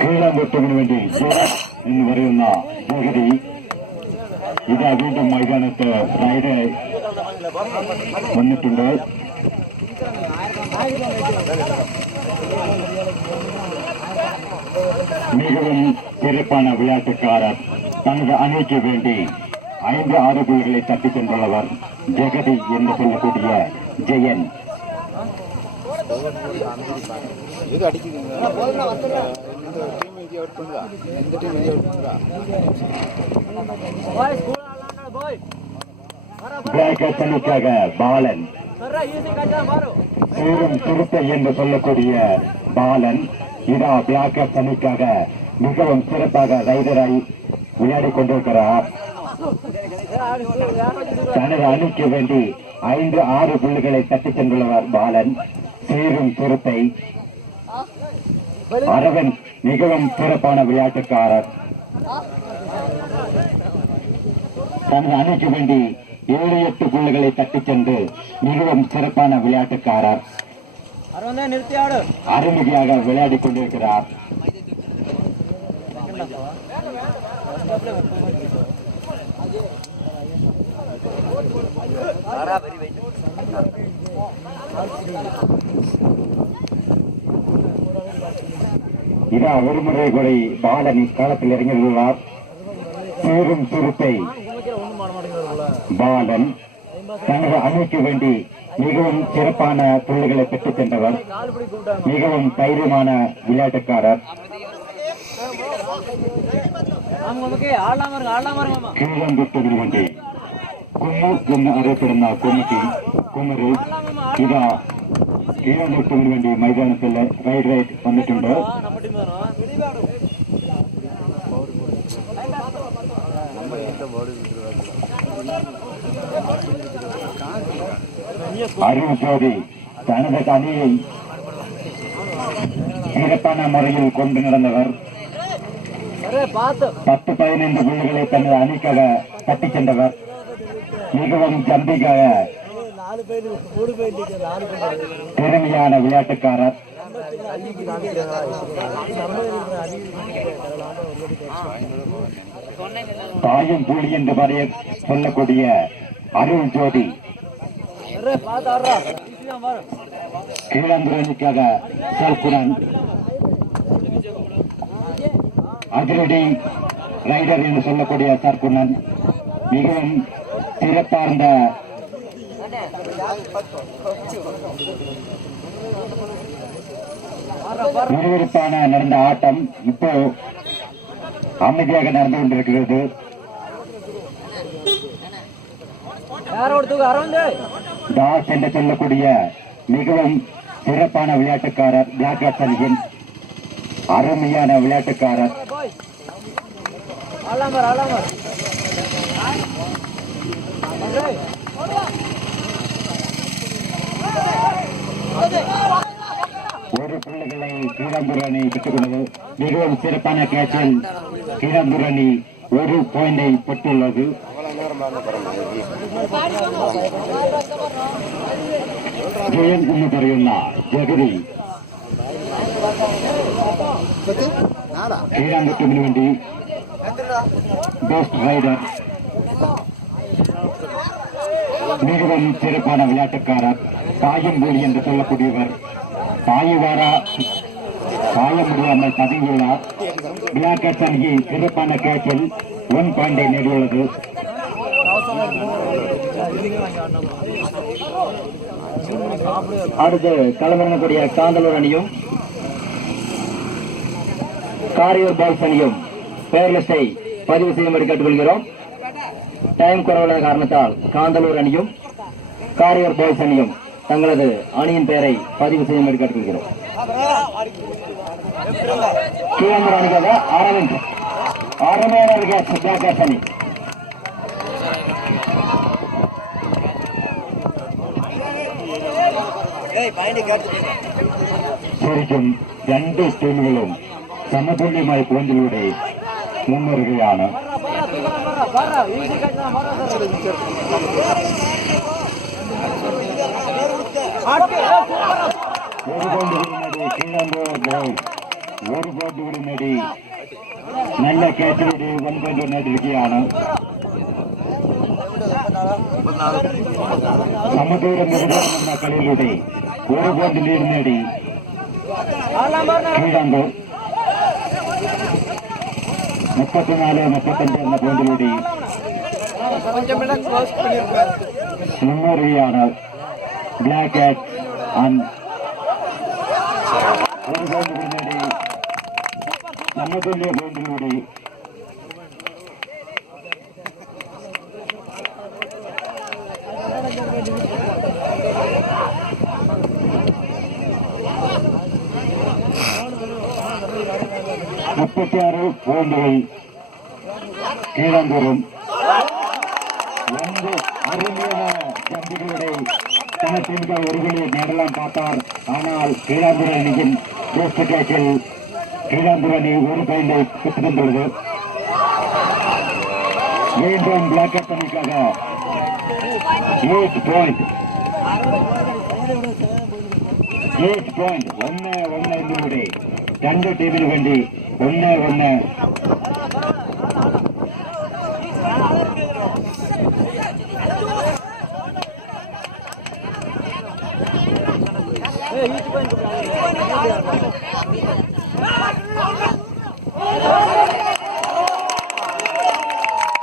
കീഴാമ്പൊട്ടുവിന് വേണ്ടി എന്ന് പറയുന്ന ജഗതി ഇതാ വീണ്ടും മൈതാനത്ത് റൈഡ് വന്നിട്ടുണ്ട്. மிகவும் சிறப்பான விளையாட்டுக்காரர். தனது அணிக்கு வேண்டி 5-6 புள்ளிகளை தட்டி சென்றுள்ளவர் ஜெகதி என்று சொல்லக்கூடிய ஜெயன். அணிக்காக பாலன், சீரும் திருப்பை என்று சொல்லக்கூடிய பாலன் இதா பிளாக்கர்ஸ் அணிக்காக மிகவும் சிறப்பாக ரைடராய் விளையாடி கொண்டிருக்கிறார். தனது அணிக்கு வேண்டி 5-6 புள்ளிகளை தட்டி சென்றுள்ளவர் பாலன், சீரும் சிறுத்தை. அரவன் மிகவும் சிறப்பான விளையாட்டுக்காரர். தனது அணிக்கு வேண்டி 7-8 புள்ளிகளை தட்டி சென்று மிகவும் சிறப்பான விளையாட்டுக்காரர். அருமையாக விளையாடி கொண்டிருக்கிறார். இதா ஒரு முறை கூட பாலன் களத்தில் இறங்கியுள்ளார். சீரும் சிறுத்தை பாலன் தனது அணிக்கு வேண்டி மிகவும் சிறப்பான புள்ளிகளை பெற்றுச் சென்றவர், மிகவும் தைரியமான விளையாட்டுக்காரர். கீழம்புத்தூர் வண்டி கும்மூர் என்று அறியப்படுന്ന குமரி இதா கீழம்புத்தூர் வண்டி மைதானத்தில் ரைட் வന്നിട്ടുണ്ട്. அருண் ஜோதி தனது அணியை சிறப்பான முறையில் கொண்டு நடந்தவர். 10-15 புள்ளிகளை தனது அணிக்காக தட்டி சென்றவர், மிகவும் ஜம்பிக்காக திறமையான விளையாட்டுக்காரர். தாயும் புலி என்று சொல்லக்கூடிய அருள் ஜோதி கீழாந்துரணிக்காக சல்குடன் அதிரடி ரைடர் என்று சொல்லக்கூடிய சர்க்குணன் மிகவும் சிறப்பார்ந்த விறுவிறுப்பான நடந்த ஆட்டம் இப்போ அமைதியாக நடந்து கொண்டிருக்கிறது. தாஸ் என்று சொல்லக்கூடிய மிகவும் சிறப்பான விளையாட்டுக்காரர், பிளாக் அணியின் அருமையான விளையாட்டுக்காரர். ஒரு புள்ளிகளை கீழாம்பூர் அணி பெற்றுக் கொண்டது. மிகவும் சிறப்பான கேட்சில் கீழாம்பூர் அணி 1 பாயிண்டை பெற்றுள்ளது. ஜெயன் என்று പറയുന്ന ജഗതി കീഴാമ്പുത്തൂരിന് വേണ്ടി பெஸ்ட் ரைடர், மிகவும் சிறப்பான விளையாட்டுக்காரர். பாயும் பூலி என்று சொல்லக்கூடியவர், பாயுவாரா பாய முடியாமல் பதுங்கியுள்ளார். பிளாக்கர்ஸ் அணியை சிறப்பான கேட்சில் 1 பாயிண்டை நேடியுள்ளது. அடுத்து களமிறங்கக்கூடிய காந்தலூர் அணியும் காரியூர் பாய்ஸ் அணியும் பெயர் லிஸ்டை பதிவு செய்யும்படி கேட்டுக்கொள்கிறோம். டைம் குறைவான காரணத்தால் காந்தலூர் அணியும் காரியூர் பாய்ஸ் அணியும் தங்களது அணியின் பெயரை பதிவு செய்யும்படி கேட்டுக்கொள்கிறோம். கீழம்பூர் அணிக்காக அரவிந்த் அருமையான பிளாக்கர்ஸ் அணி ശരിക്കും 2 ടീമുകളും സമതുല്യമായ പോയിന്റിലൂടെ മുന്നേറുകയാണ്. ഒരു പോയിന്റ് കൂടി നേടി നല്ല ക്യാച്ച് കൂടി 1 പോയിന്റ് നേടിയിരിക്കുകയാണ്. സമദൂരം എന്ന കളിയിലൂടെ 1 പോയിന്റ് ലീഡ് നേടി കീഴാന്തൂർ 34-35 എന്ന പോയിന്റിലൂടെ മുന്നേറുകയാണ് ബ്ലാക്ക് കാറ്റ്. 1 പോയിന്റ് കൂടി നേടി സമതുല്യ പോയിന്റിലൂടെ മുപ്പത്തിയാറ് പോയിന്റുകൾ കീഴാന്തൂരും. 2 அருமையான ஜம்பிகளுடைய தனத்தின்கள் ஒரு கோலை நேடலாம் பார்த்தார். ஆனால் கீழாந்தூர் அணியின் பெஸ்ட் கேட்சில் கீழாந்தூர் அணி 1 பாயிண்டை பெற்றுத் தந்துள்ளது. மீண்டும் பிளாக் கேட் அணிக்காக 8 பாயிண்ட் 1-1 എന്നിവിടെ 2 ടീമിന് വേണ്ടി 1-1.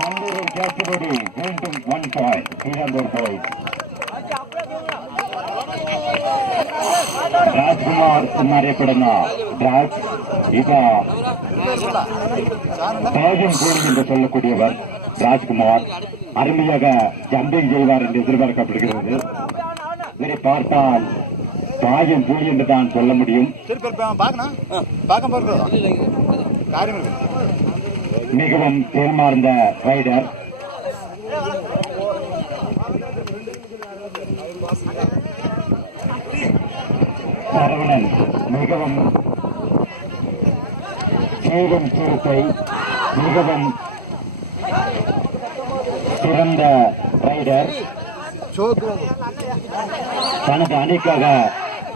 നല്ലൊരു ക്യാച്ച് കൂടി വീണ്ടും 1 പോയിന്റ് കീഴാന്തൂർ ബോയ്സ്. രാജ്കുമാർ എന്നറിയപ്പെടുന്ന രാജ് ഇതാ தாஜம் கோடி என்று சொல்லக்கூடியவர் ராஜ்குமார் அருமையாக ஜம்பிங் செய்வார் என்று எதிர்பார்க்கப்படுகிறது. இவரை பார்த்தால் தாஜம் கூலி என்று தான் சொல்ல முடியும். மிகவும் தேர்மார்ந்த ரைடர். சரவணன் மிகவும் சேரும் சுருத்தை, மிகவும் சிறந்த ரைடர். தனது அணிக்காக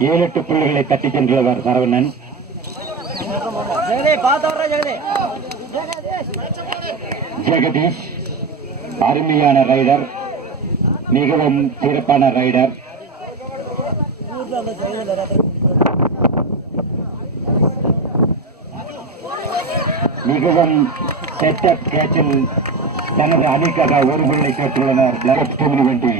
7-8 புள்ளிகளை தட்டி சென்றவர் சரவணன். ஜெகதீஷ் அருமையான ரைடர், மிகவும் சிறப்பான ரைடர். மிகவும் செட்டப் கேட்சில் தனது அணிக்காக 1 புள்ளி பெற்றுள்ளனர். பிளாக் டீமில் வேண்டி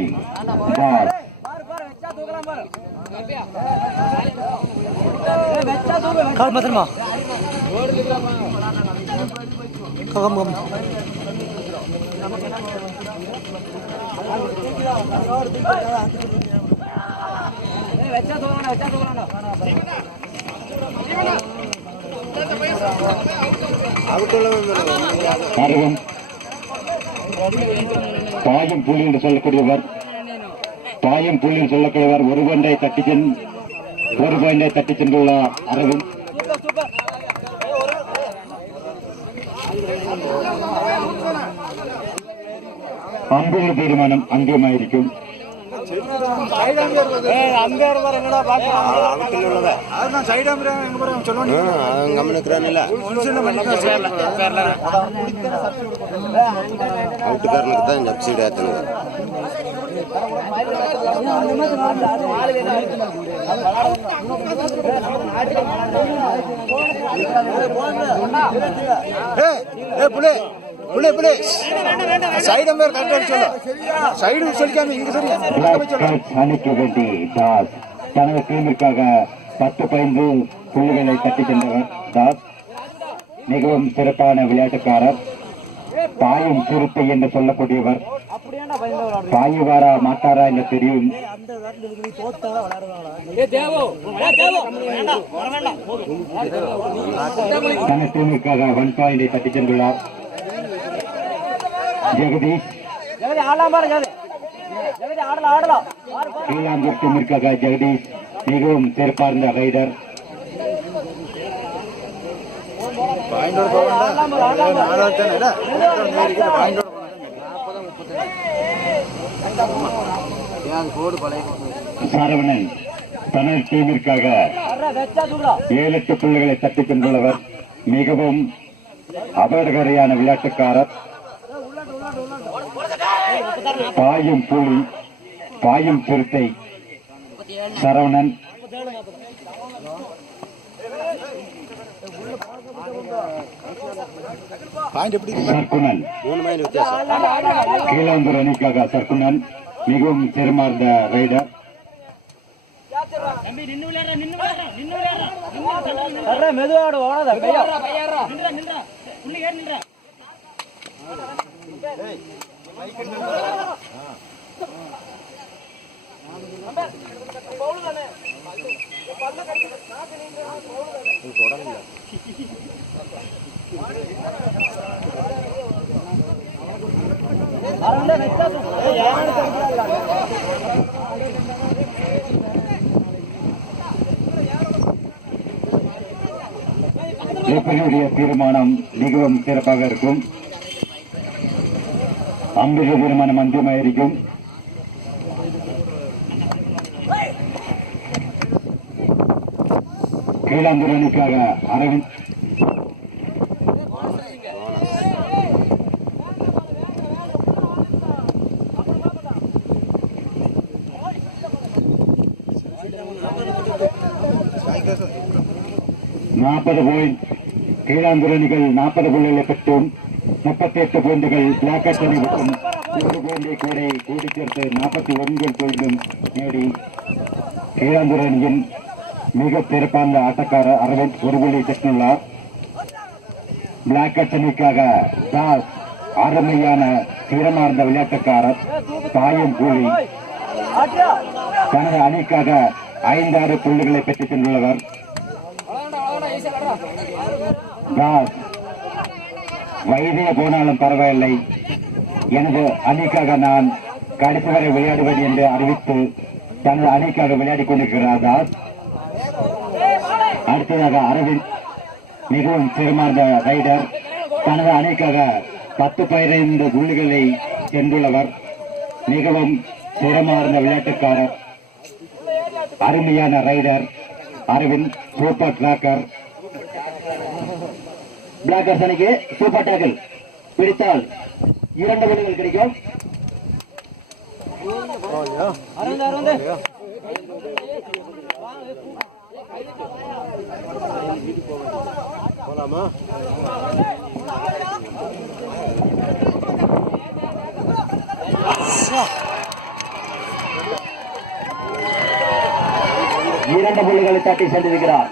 பாயம் புள்ளி என்று சொல்லக்கூடியவர் 1 பாயிண்டை தட்டி சென்றுள்ளார் அரவிந்த். அம்பையர் தீர்மானம் அங்கேயுமாயிருக்கும். ഔട്ടുകാരനൊക്കെ தான் സബ്സിഡി ആക്കുന്നത്. தனது டீமிற்காக 10 புள்ளிகளை தட்டி சென்றவர் தாஸ். மிகவும் சிறப்பான விளையாட்டுக்காரர். பாயும் சிறுத்தை என்று சொல்லக்கூடியவர். பாயுவாரா மாட்டாரா என்று தெரியும். தனது டீமிற்காக 1 பாயிண்டை தட்டி சென்றுள்ளார். ஜெகதீஷ் கீழாந்தூர் டீமிற்காக ஜெகதீஷ் மிகவும் சிறப்பார்ந்த ரைடர். போடு பழைய சரவணன் தனது டீமிற்காக 7-8 புள்ளிகளை தட்டிச் சென்றுள்ளவர். மிகவும் அபாயகரியான விளையாட்டுக்காரர். பாயும் புலி, பாயும் சிறுத்தை சரவணன். சர்க்குணன் 3 மைல் வித்தியாசம். கீழாந்தூர் அணிக்காக சர்க்குணன் மிகவும் திறமார்ந்த ரைடர். மெதுவாடு ஓடாத ரெஃபரியுடைய தீர்மானம் மிகவும் சிறப்பாக இருக்கும். அம்பிகை தீர்மானம் அந்தியமாயிருக்கும். கீழாந்தூர் அணிக்காக அரவிந்த். கீழாந்தூர் அணிகள் 40 புள்ளிகளை பெற்றும் 38 பந்துகள் பிளாக்கட் அணி மற்றும் 1 பந்தை கூட கூடி சேர்த்து 41 தோல்வியும் நேடி கீழாந்தூர் அணியின் மிக சிறப்பான ஆட்டக்காரர் அரவிந்த் 1 புள்ளி பெற்றுள்ளார். பிளாக்கட் அணிக்காக தாஸ் அருமையான திறமார்ந்த விளையாட்டுக்காரர் பாயும் கூலி தனது அணிக்காக 5-6 புள்ளிகளை பெற்றுச் சென்றுள்ளவர். தாஸ் வயதே போனாலும் பரவாயில்லை, எனது அணிக்காக நான் கடைசி வரை விளையாடுவேன் என்று அறிவித்து தனது அணிக்காக விளையாடிக் கொண்டிருக்கிறார் தாஸ். அடுத்ததாக அரவிந்த் மிகவும் சிறமார்ந்த ரைடர். தனது அணிக்காக 10-15 புள்ளிகளை சென்றுள்ளவர். மிகவும் சிறமார்ந்த விளையாட்டுக்காரர், அருமையான rider Aravind. Super tracker. Blockers அணிக்கு சூப்பர் டேக்கிள் பிடித்தால் 2 புள்ளிகள் கிடைக்கும். போலாமா? இரண்டு புள்ளிகளை தட்டி சென்றிருக்கிறார்.